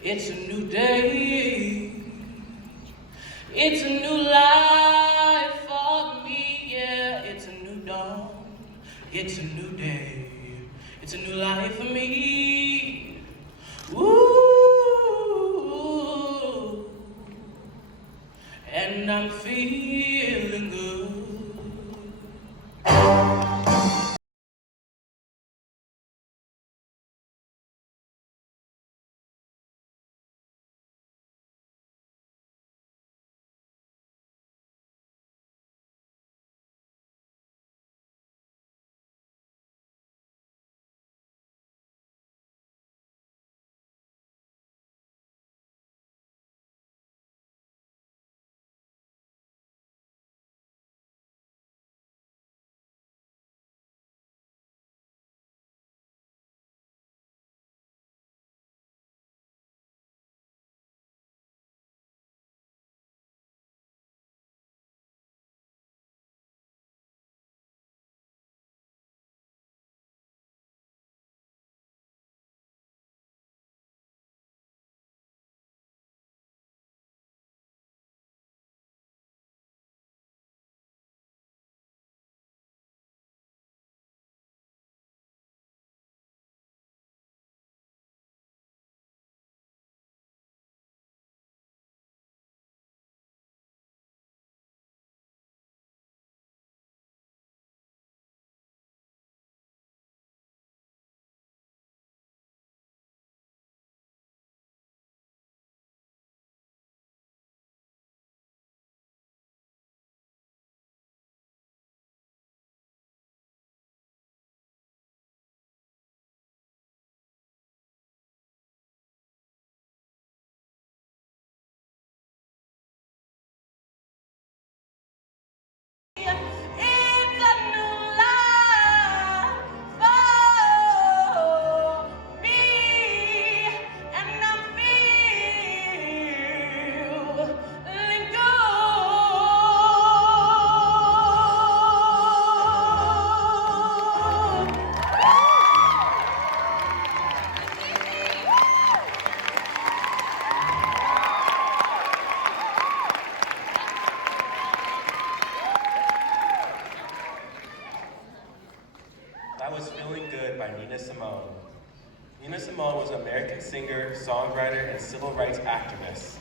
It's a new day. It's a new life for me, yeah. It's a new dawn. It's a new day. It's a new life for me. Ooh. And I'm feeling good. That was Feeling Good by Nina Simone. Nina Simone was an American singer, songwriter, and civil rights activist.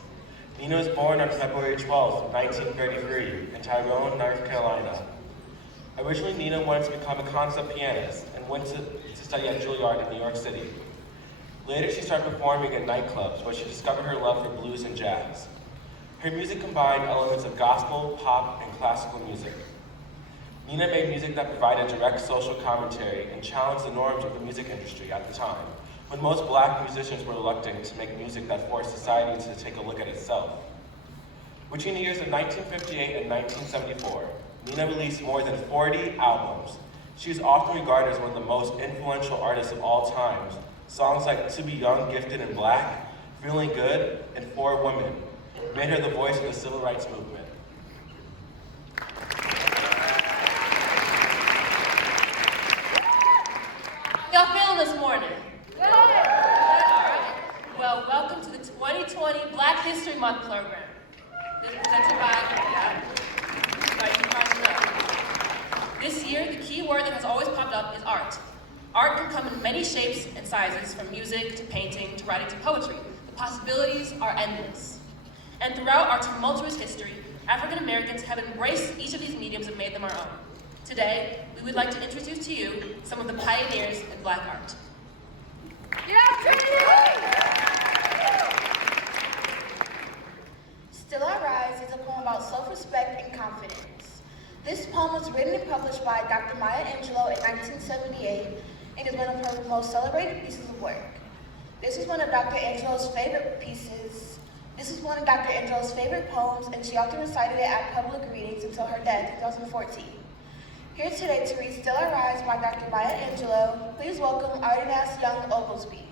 Nina was born on February 12, 1933, in Tyrone, North Carolina. Originally, Nina wanted to become a concert pianist and went to study at Juilliard in New York City. Later, she started performing in nightclubs where she discovered her love for blues and jazz. Her music combined elements of gospel, pop, and classical music. Nina made music that provided direct social commentary and challenged the norms of the music industry at the time, when most black musicians were reluctant to make music that forced society to take a look at itself. Between the years of 1958 and 1974, Nina released more than 40 albums. She is often regarded as one of the most influential artists of all times. Songs like To Be Young, Gifted, and Black, Feeling Good, and For Women made her the voice of the civil rights movement. Y'all feeling this morning? Good. All right. Well, welcome to the 2020 Black History Month program. This is presented by This year, the key word that has always popped up is art. Art can come in many shapes and sizes, from music to painting to writing to poetry. The possibilities are endless. And throughout our tumultuous history, African Americans have embraced each of these mediums and made them our own. Today, we would like to introduce to you some of the pioneers in Black art. Still I Rise is a poem about self-respect and confidence. This poem was written and published by Dr. Maya Angelou in 1978 and is one of her most celebrated pieces of work. This is one of Dr. Angelou's favorite pieces. This is one of Dr. Angelou's favorite poems, and she often recited it at public readings until her death in 2014. Here today to read Still I Rise by Dr. Maya Angelou, please welcome Ardenas Young Oglesby.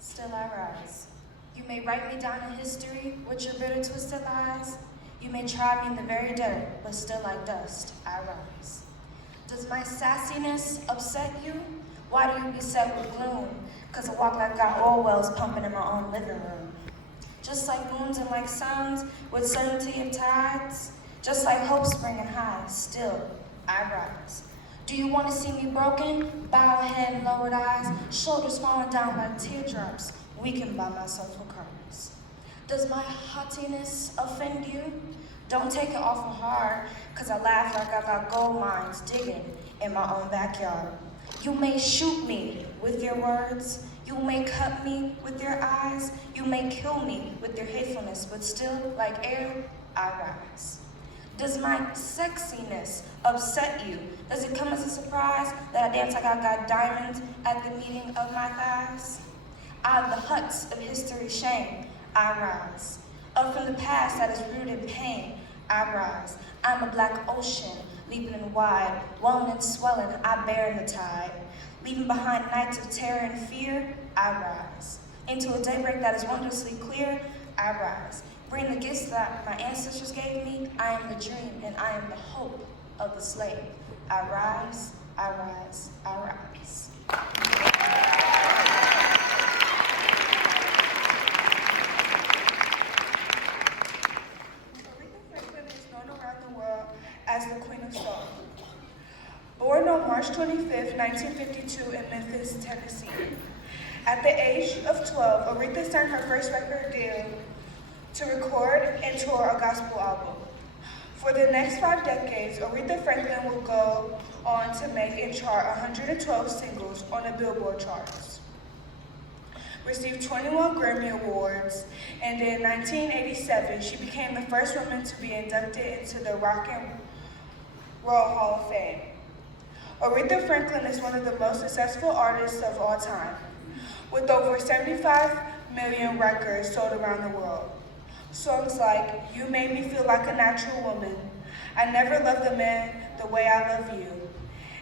Still I rise. You may write me down in history with your bitter twisted lies. You may try me in the very dirt, but still like dust, I rise. Does my sassiness upset you? Why do you beset with gloom? Cause I walk like got oil wells pumping in my own living room. Just like moons and like suns, with certainty of tides, just like hope springing high, still I rise. Do you want to see me broken? Bowed head and lowered eyes, shoulders falling down like teardrops, weakened by my soulful curves. Does my haughtiness offend you? Don't take it awful hard, cause I laugh like I got gold mines digging in my own backyard. You may shoot me with your words, you may cut me with your eyes, you may kill me with your hatefulness, but still, like air, I rise. Does my sexiness upset you? Does it come as a surprise that I dance like I got diamonds at the meeting of my thighs? Out of the huts of history's shame, I rise. Up from the past that is rooted in pain, I rise. I'm a black ocean, leaping and wide, welling and swelling, I bear in the tide. Leaving behind nights of terror and fear, I rise. Into a daybreak that is wondrously clear, I rise. Bring the gifts that my ancestors gave me, I am the dream and I am the hope of the slave. I rise, I rise, I rise. Aretha Franklin is known around the world as the Queen of Soul. Born on March 25, 1952 in Memphis, Tennessee. At the age of 12, Aretha signed her first record deal to record and tour a gospel album. For the next 5 decades, Aretha Franklin will go on to make and chart 112 singles on the Billboard charts. Received 21 Grammy Awards, and in 1987, she became the first woman to be inducted into the Rock and Roll Hall of Fame. Aretha Franklin is one of the most successful artists of all time, with over 75 million records sold around the world. Songs like You Made Me Feel Like a Natural Woman, I Never Loved a Man the Way I Love You,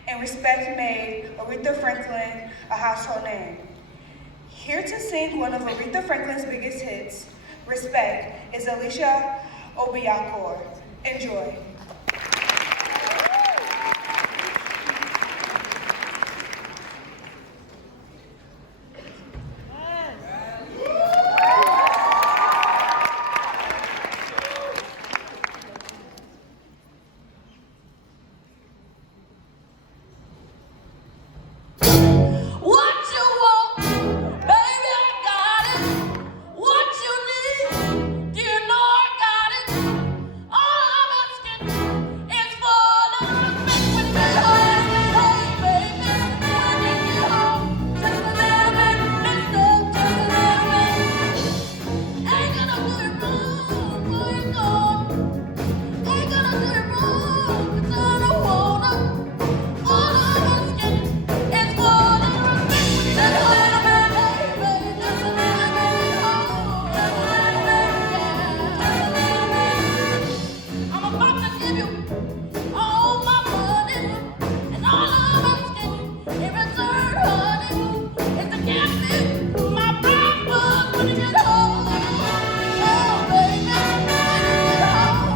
and Respect made Aretha Franklin a household name. Here to sing one of Aretha Franklin's biggest hits, Respect, is Alicia Obiakor. Enjoy. What you want, baby, I got it. What you need, do you know I got it? All I'm asking is for a little respect with me. Hey, baby, when you get home, just a little bit, mister, just a little bit. Ain't gonna do it wrong, boy, it's gone. Ain't gonna do it wrong, 'cause I don't wanna. All I'm asking is for a little respect with me. Just a little bit, baby, just a little bit. Oh, just a little bit, yeah, just a little bit. I'm about to give you all my money, and all I'm asking in return, honey, is to give me my breakfast when you get home. Oh, baby, when you get home.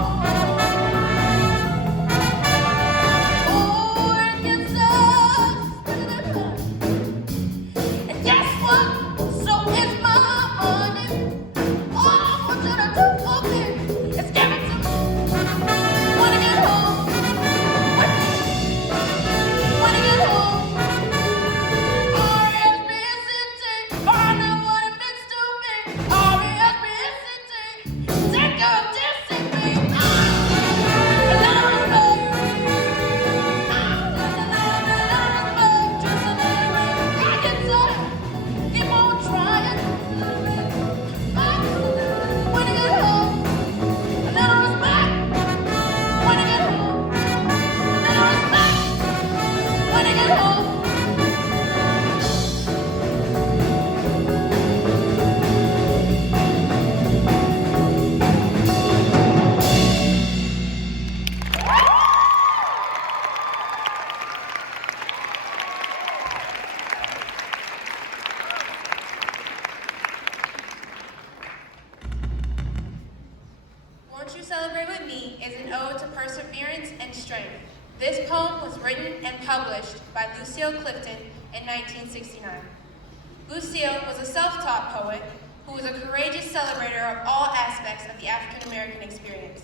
Oh, it gets us. And guess what? So is my money. All I want you to do for me is give it to me when you get home. When you get home. R-E-S-P-E-C-T, find out what it means to me. R-E-S-P-E-C-T, take your dissing me. A little respect. Just a little bit of respect, just a little bit. I get tired, keep on trying. When you get home, a little respect. When you get home, a little respect. When you get home. Won't You Celebrate With Me is an ode to perseverance and strength. This poem was written and published by Lucille Clifton in 1969. Lucille was a self-taught poet who was a courageous celebrator of all aspects of the African American experience.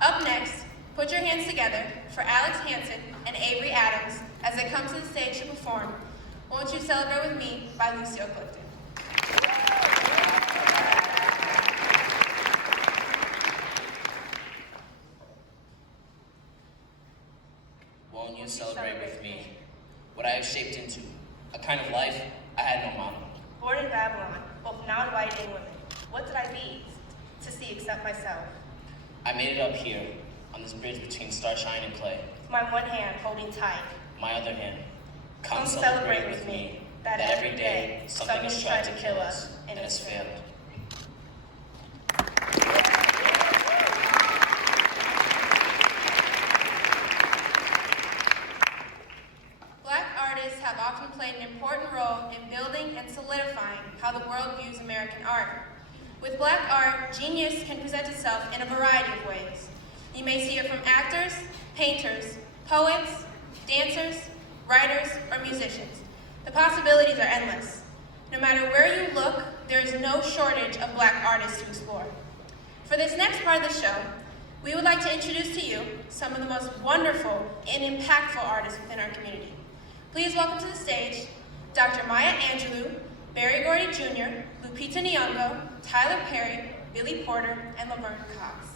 Up next, put your hands together for Alex Hansen and Avery Adams as they come to the stage to perform Won't You Celebrate With Me by Lucille Clifton. Won't you celebrate with me what I have shaped into, a kind of life I had no model. Born in Babylon, both non-white and women, what did I be to see except myself? I made it up here, on this bridge between starshine and clay. With my one hand holding tight. My other hand, Come celebrate with me that every day something has tried to kill us and has failed. Black artists have often played an important role in building and solidifying how the world views American art. With Black art, genius can present itself in a variety of ways. You may see it from actors, painters, poets, dancers, writers, or musicians. The possibilities are endless. No matter where you look, there is no shortage of Black artists to explore. For this next part of the show, we would like to introduce to you some of the most wonderful and impactful artists within our community. Please welcome to the stage Dr. Maya Angelou, Barry Gordy Jr., Lupita Nyong'o, Tyler Perry, Billy Porter, and Laverne Cox.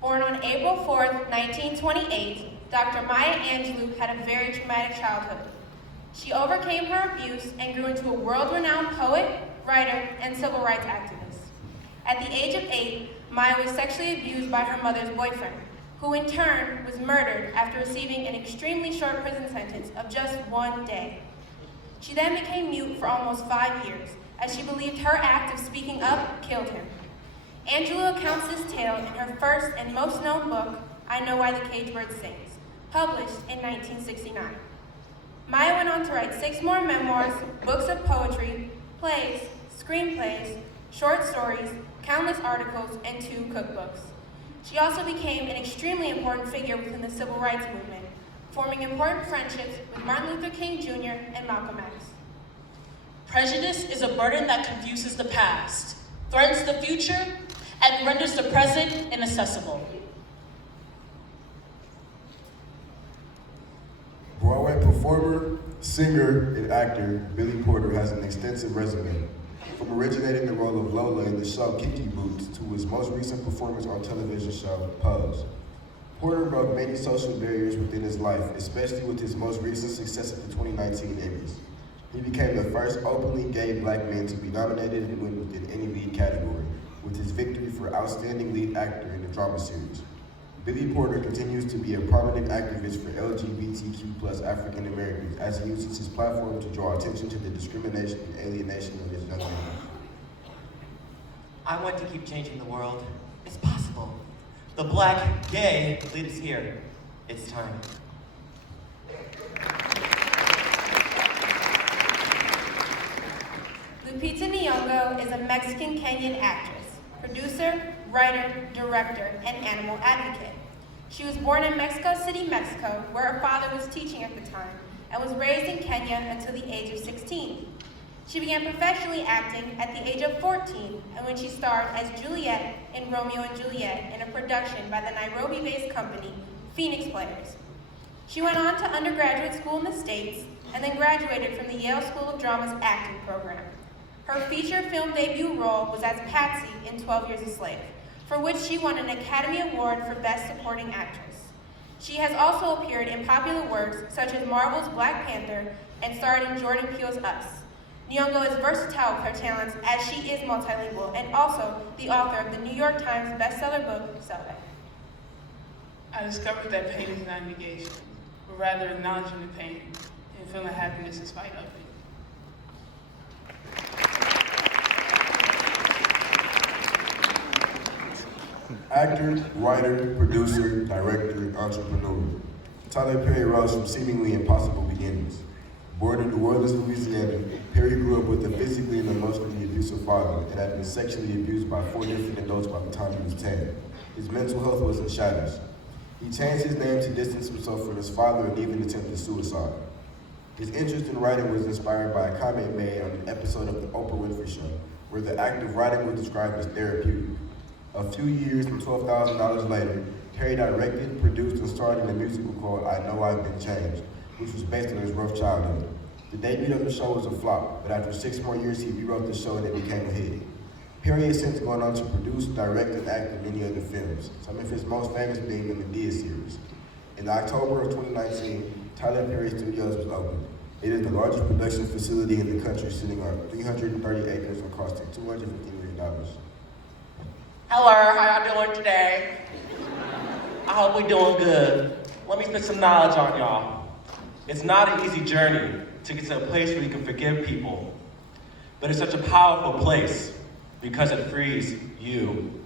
Born on April 4th, 1928, Dr. Maya Angelou had a very traumatic childhood. She overcame her abuse and grew into a world-renowned poet, writer, and civil rights activist. At the age of 8, Maya was sexually abused by her mother's boyfriend, who in turn was murdered after receiving an extremely short prison sentence of just 1 day. She then became mute for almost 5 years, as she believed her act of speaking up killed him. Angelou accounts this tale in her first and most known book, I Know Why the Caged Bird Sings, published in 1969. Maya went on to write 6 more memoirs, books of poetry, plays, screenplays, short stories, countless articles, and 2 cookbooks. She also became an extremely important figure within the civil rights movement, forming important friendships with Martin Luther King Jr. and Malcolm X. Prejudice is a burden that confuses the past, threatens the future, and renders the present inaccessible. Broadway performer, singer, and actor Billy Porter has an extensive resume, from originating the role of Lola in the show Kiki Boots to his most recent performance on television show Pose. Porter broke many social barriers within his life, especially with his most recent success at the 2019 Emmys. He became the first openly gay Black man to be nominated and win within any lead category, with his victory for Outstanding Lead Actor in a Drama Series. Billy Porter continues to be a prominent activist for LGBTQ+ African Americans as he uses his platform to draw attention to the discrimination and alienation of his young men. I want to keep changing the world. It's possible. The Black gay lead is here. It's time. Lupita Nyong'o is a Mexican-Kenyan actress, producer, writer, director, and animal advocate. She was born in Mexico City, Mexico, where her father was teaching at the time, and was raised in Kenya until the age of 16. She began professionally acting at the age of 14, and when she starred as Juliet in Romeo and Juliet in a production by the Nairobi-based company, Phoenix Players. She went on to undergraduate school in the States, and then graduated from the Yale School of Drama's acting program. Her feature film debut role was as Patsy in 12 Years a Slave, for which she won an Academy Award for Best Supporting Actress. She has also appeared in popular works such as Marvel's Black Panther and starred in Jordan Peele's Us. Nyong'o is versatile with her talents as she is multilingual and also the author of the New York Times bestseller book, Subway. I discovered that pain is not negation, but rather acknowledging the pain and feeling happiness in spite of it. Actor, writer, producer, director, and entrepreneur. Tyler Perry rose from seemingly impossible beginnings. Born in New Orleans, Louisiana, Perry grew up with a physically and emotionally abusive father and had been sexually abused by 4 different adults by the time he was 10. His mental health was in shatters. He changed his name to distance himself from his father and even attempted suicide. His interest in writing was inspired by a comment made on an episode of The Oprah Winfrey Show, where the act of writing was described as therapeutic. A few years and $12,000 later, Perry directed, produced, and starred in a musical called I Know I've Been Changed, which was based on his rough childhood. The debut of the show was a flop, but after 6 more years, he rewrote the show and it became a hit. Perry has since gone on to produce, direct, and act in many other films, some of his most famous being the Medea series. In October of 2019, Tyler Perry Studios was opened. It is the largest production facility in the country, sitting on 330 acres and costing $250 million. Hello, how y'all doing today? I hope we're doing good. Let me spit some knowledge on y'all. It's not an easy journey to get to a place where you can forgive people, but it's such a powerful place because it frees you.